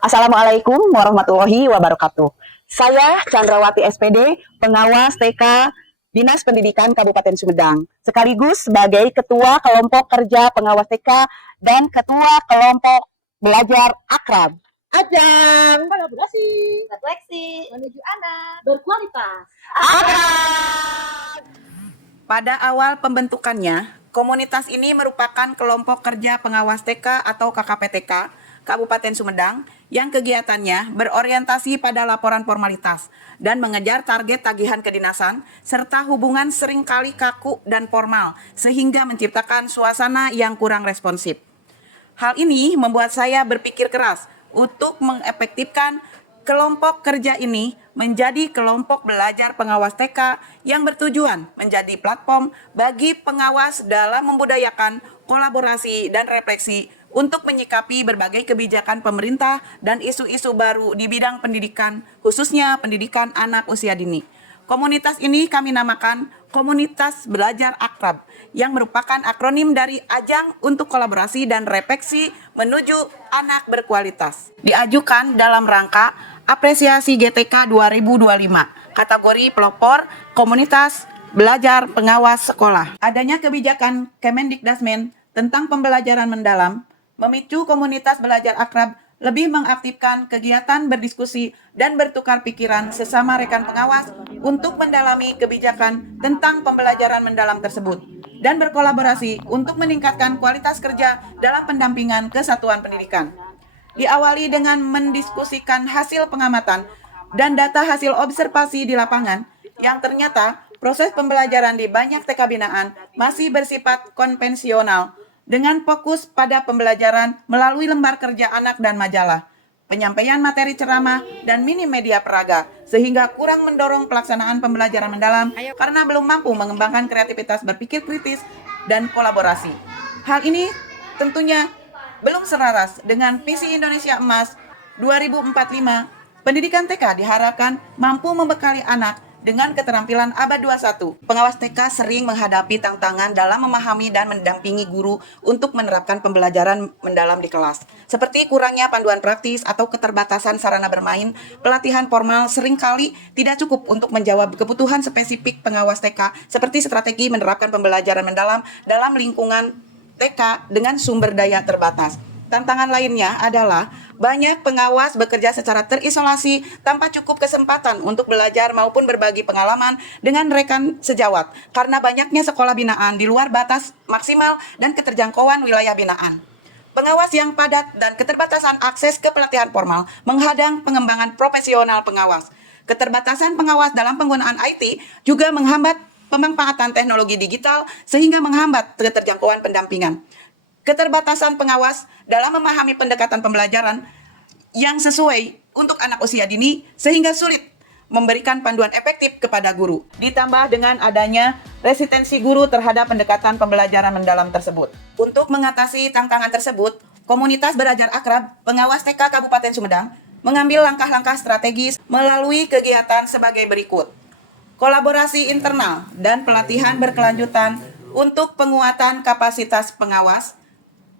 Assalamualaikum warahmatullahi wabarakatuh. Saya Chandrawati SPD, pengawas TK Dinas Pendidikan Kabupaten Sumedang, sekaligus sebagai Ketua Kelompok Kerja Pengawas TK dan Ketua Kelompok Belajar Akrab. Ajang Kolaborasi, refleksi, menuju anak berkualitas. Akrab. Pada awal pembentukannya, komunitas ini merupakan kelompok kerja pengawas TK atau KKPTK Kabupaten Sumedang yang kegiatannya berorientasi pada laporan formalitas dan mengejar target tagihan kedinasan serta hubungan seringkali kaku dan formal sehingga menciptakan suasana yang kurang responsif. Hal ini membuat saya berpikir keras untuk mengefektifkan kelompok kerja ini menjadi kelompok belajar pengawas TK yang bertujuan menjadi platform bagi pengawas dalam membudayakan kolaborasi dan refleksi untuk menyikapi berbagai kebijakan pemerintah dan isu-isu baru di bidang pendidikan, khususnya pendidikan anak usia dini. Komunitas ini kami namakan Komunitas Belajar Akrab, yang merupakan akronim dari Ajang untuk Kolaborasi dan Refleksi Menuju Anak Berkualitas. Diajukan dalam rangka apresiasi GTK 2025, kategori pelopor Komunitas Belajar Pengawas Sekolah. Adanya kebijakan Kemendikdasmen tentang pembelajaran mendalam memicu komunitas belajar akrab lebih mengaktifkan kegiatan berdiskusi dan bertukar pikiran sesama rekan pengawas untuk mendalami kebijakan tentang pembelajaran mendalam tersebut dan berkolaborasi untuk meningkatkan kualitas kerja dalam pendampingan kesatuan pendidikan. Diawali dengan mendiskusikan hasil pengamatan dan data hasil observasi di lapangan yang ternyata proses pembelajaran di banyak TK binaan masih bersifat konvensional dengan fokus pada pembelajaran melalui lembar kerja anak dan majalah, penyampaian materi ceramah, dan minim media peraga, sehingga kurang mendorong pelaksanaan pembelajaran mendalam karena belum mampu mengembangkan kreativitas berpikir kritis dan kolaborasi. Hal ini tentunya belum selaras dengan visi Indonesia Emas 2045. Pendidikan TK diharapkan mampu membekali anak dengan keterampilan abad 21. Pengawas TK sering menghadapi tantangan dalam memahami dan mendampingi guru untuk menerapkan pembelajaran mendalam di kelas. Seperti kurangnya panduan praktis atau keterbatasan sarana bermain, pelatihan formal seringkali tidak cukup untuk menjawab kebutuhan spesifik pengawas TK, seperti strategi menerapkan pembelajaran mendalam dalam lingkungan TK dengan sumber daya terbatas. Tantangan lainnya adalah banyak pengawas bekerja secara terisolasi tanpa cukup kesempatan untuk belajar maupun berbagi pengalaman dengan rekan sejawat karena banyaknya sekolah binaan di luar batas maksimal dan keterjangkauan wilayah binaan. Pengawas yang padat dan keterbatasan akses ke pelatihan formal menghadang pengembangan profesional pengawas. Keterbatasan pengawas dalam penggunaan IT juga menghambat pemanfaatan teknologi digital sehingga menghambat keterjangkauan pendampingan. Keterbatasan pengawas dalam memahami pendekatan pembelajaran yang sesuai untuk anak usia dini sehingga sulit memberikan panduan efektif kepada guru. Ditambah dengan adanya resistensi guru terhadap pendekatan pembelajaran mendalam tersebut. Untuk mengatasi tantangan tersebut, Komunitas Belajar Akrab Pengawas TK Kabupaten Sumedang mengambil langkah-langkah strategis melalui kegiatan sebagai berikut. Kolaborasi internal dan pelatihan berkelanjutan untuk penguatan kapasitas pengawas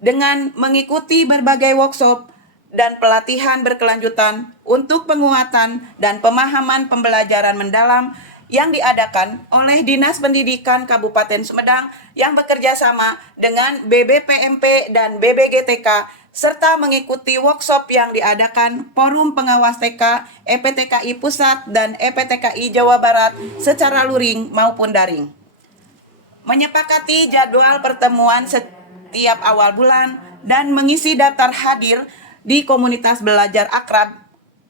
dengan mengikuti berbagai workshop dan pelatihan berkelanjutan untuk penguatan dan pemahaman pembelajaran mendalam yang diadakan oleh Dinas Pendidikan Kabupaten Sumedang yang bekerja sama dengan BBPMP dan BBGTK serta mengikuti workshop yang diadakan Forum Pengawas TK, EPTKI Pusat dan EPTKI Jawa Barat secara luring maupun daring. Menyepakati jadwal pertemuan setiap awal bulan dan mengisi daftar hadir di komunitas belajar akrab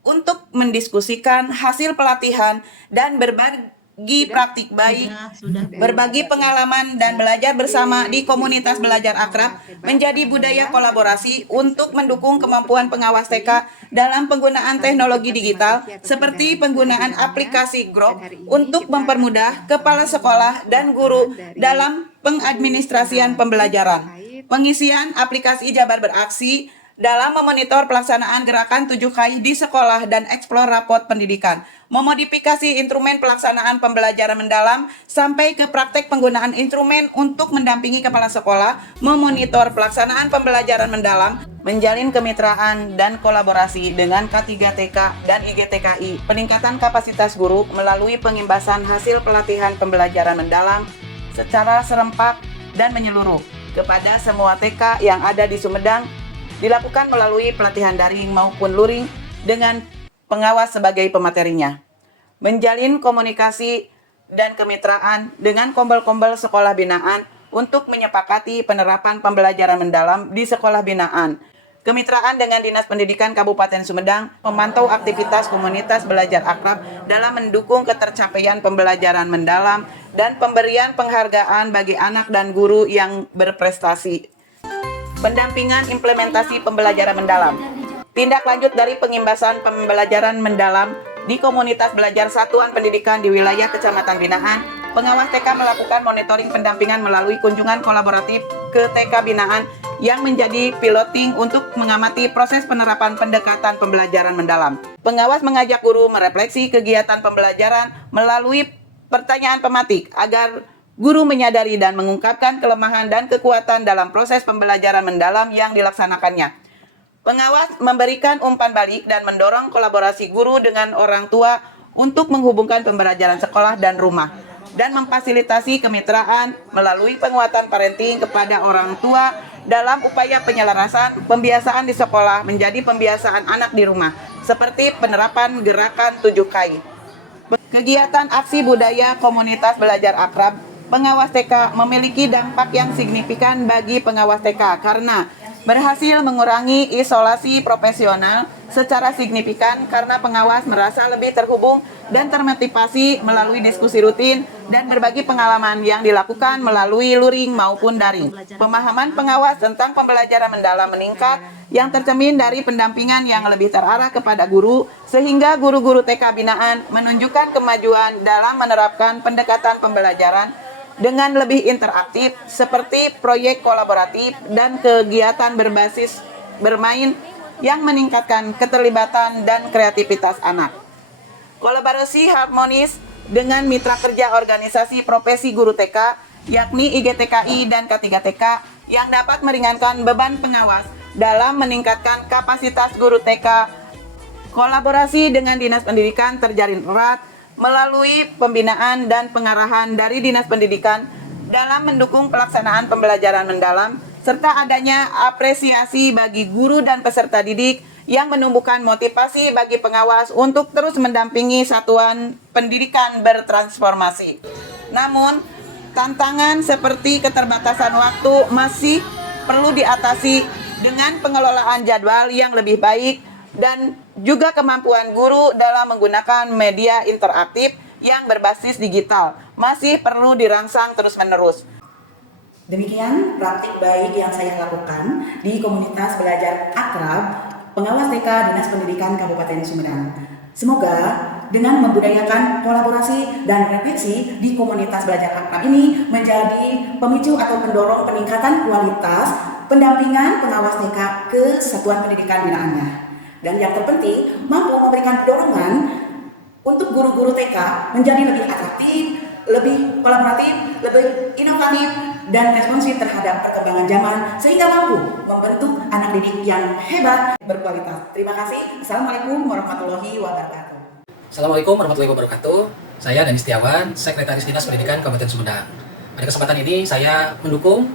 untuk mendiskusikan hasil pelatihan dan berbagi praktik baik, berbagi pengalaman dan belajar bersama di komunitas belajar akrab menjadi budaya kolaborasi untuk mendukung kemampuan pengawas TK dalam penggunaan teknologi digital seperti penggunaan aplikasi Grok untuk mempermudah kepala sekolah dan guru dalam pengadministrasian pembelajaran. Pengisian aplikasi Jabar Beraksi dalam memonitor pelaksanaan gerakan 7K di sekolah dan eksplor rapot pendidikan memodifikasi instrumen pelaksanaan pembelajaran mendalam sampai ke praktek penggunaan instrumen untuk mendampingi kepala sekolah, memonitor pelaksanaan pembelajaran mendalam, menjalin kemitraan dan kolaborasi dengan K3TK dan IGTKI, peningkatan kapasitas guru melalui pengimbasan hasil pelatihan pembelajaran mendalam secara serempak dan menyeluruh kepada semua TK yang ada di Sumedang, dilakukan melalui pelatihan daring maupun luring dengan pengawas sebagai pematerinya. Menjalin komunikasi dan kemitraan dengan kombel-kombel sekolah binaan untuk menyepakati penerapan pembelajaran mendalam di sekolah binaan. Kemitraan dengan Dinas Pendidikan Kabupaten Sumedang memantau aktivitas komunitas belajar akrab dalam mendukung ketercapaian pembelajaran mendalam dan pemberian penghargaan bagi anak dan guru yang berprestasi. Pendampingan implementasi pembelajaran mendalam. Tindak lanjut dari pengimbasan pembelajaran mendalam di komunitas belajar satuan pendidikan di wilayah Kecamatan Binaan, pengawas TK melakukan monitoring pendampingan melalui kunjungan kolaboratif ke TK binaan yang menjadi piloting untuk mengamati proses penerapan pendekatan pembelajaran mendalam. Pengawas mengajak guru merefleksi kegiatan pembelajaran melalui pertanyaan pematik agar guru menyadari dan mengungkapkan kelemahan dan kekuatan dalam proses pembelajaran mendalam yang dilaksanakannya. Pengawas memberikan umpan balik dan mendorong kolaborasi guru dengan orang tua untuk menghubungkan pembelajaran sekolah dan rumah, dan memfasilitasi kemitraan melalui penguatan parenting kepada orang tua dalam upaya penyelarasan pembiasaan di sekolah menjadi pembiasaan anak di rumah, seperti penerapan gerakan 7KI. Kegiatan aksi budaya komunitas belajar akrab pengawas TK memiliki dampak yang signifikan bagi pengawas TK karena berhasil mengurangi isolasi profesional secara signifikan karena pengawas merasa lebih terhubung dan termotivasi melalui diskusi rutin dan berbagi pengalaman yang dilakukan melalui luring maupun daring. Pemahaman pengawas tentang pembelajaran mendalam meningkat yang tercermin dari pendampingan yang lebih terarah kepada guru sehingga guru-guru TK binaan menunjukkan kemajuan dalam menerapkan pendekatan pembelajaran dengan lebih interaktif seperti proyek kolaboratif dan kegiatan berbasis bermain yang meningkatkan keterlibatan dan kreativitas anak. Kolaborasi harmonis dengan mitra kerja organisasi profesi guru TK yakni IGTKI dan K3TK yang dapat meringankan beban pengawas dalam meningkatkan kapasitas guru TK. Kolaborasi dengan Dinas Pendidikan terjalin erat melalui pembinaan dan pengarahan dari Dinas Pendidikan dalam mendukung pelaksanaan pembelajaran mendalam, serta adanya apresiasi bagi guru dan peserta didik yang menumbuhkan motivasi bagi pengawas untuk terus mendampingi satuan pendidikan bertransformasi. Namun, tantangan seperti keterbatasan waktu masih perlu diatasi dengan pengelolaan jadwal yang lebih baik dan juga kemampuan guru dalam menggunakan media interaktif yang berbasis digital masih perlu dirangsang terus-menerus. Demikian praktik baik yang saya lakukan di komunitas belajar akrab pengawas TK Dinas Pendidikan Kabupaten Sumedang. Semoga dengan membudayakan kolaborasi dan refleksi di komunitas belajar akrab ini menjadi pemicu atau pendorong peningkatan kualitas pendampingan pengawas TK ke satuan pendidikan binaannya. Dan yang terpenting, mampu memberikan dorongan untuk guru-guru TK menjadi lebih atraktif, lebih kolaboratif, lebih inovatif, dan responsif terhadap perkembangan zaman sehingga mampu membentuk anak didik yang hebat, berkualitas. Terima kasih. Assalamualaikum warahmatullahi wabarakatuh. Assalamualaikum warahmatullahi wabarakatuh. Saya Dani Setiawan, Sekretaris Dinas Pendidikan Kabupaten Sumedang. Pada kesempatan ini saya mendukung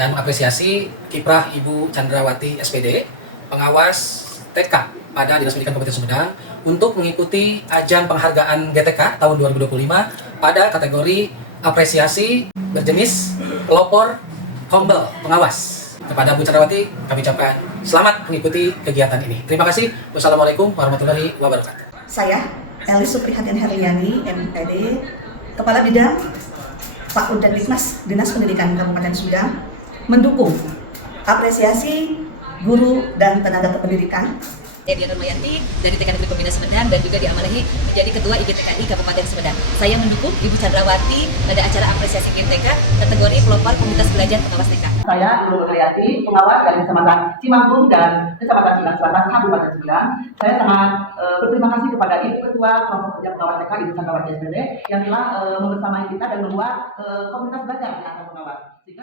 dan mengapresiasi kiprah Ibu Chandrawati SPD, pengawas TK pada Dinas Pendidikan Kabupaten Sumedang untuk mengikuti ajang penghargaan GTK tahun 2025 pada kategori apresiasi berjenis pelopor kombel pengawas. Kepada Bu Chandrawati kami ucapkan selamat mengikuti kegiatan ini. Terima kasih. Wassalamualaikum warahmatullahi wabarakatuh. Saya Elis Suprihatin Heriani, MPD, Kepala Bidang Pak Udan Dikmas Dinas Pendidikan Kabupaten Sumedang, mendukung apresiasi guru dan tenaga kependidikan Ediana Nurmayanti dari TK Negeri Pembina Sumedang dan juga diamanahi menjadi Ketua IGTKI Kabupaten Sumedang. Saya mendukung Ibu Chandrawati pada acara apresiasi GTK kategori pelopor komunitas belajar pengawas TK. Saya Ibu Nurmayati, pengawas dari Kecamatan Cimanggung dan Kecamatan Cilang Selatan, Kabupaten Sumedang. Saya sangat berterima kasih kepada Ibu Ketua Kelompok Kerja Pengawas TK, Ibu Chandrawati SPD, yang telah membersamai kita dan membuat komunitas belajar di atas pengawas. Sehingga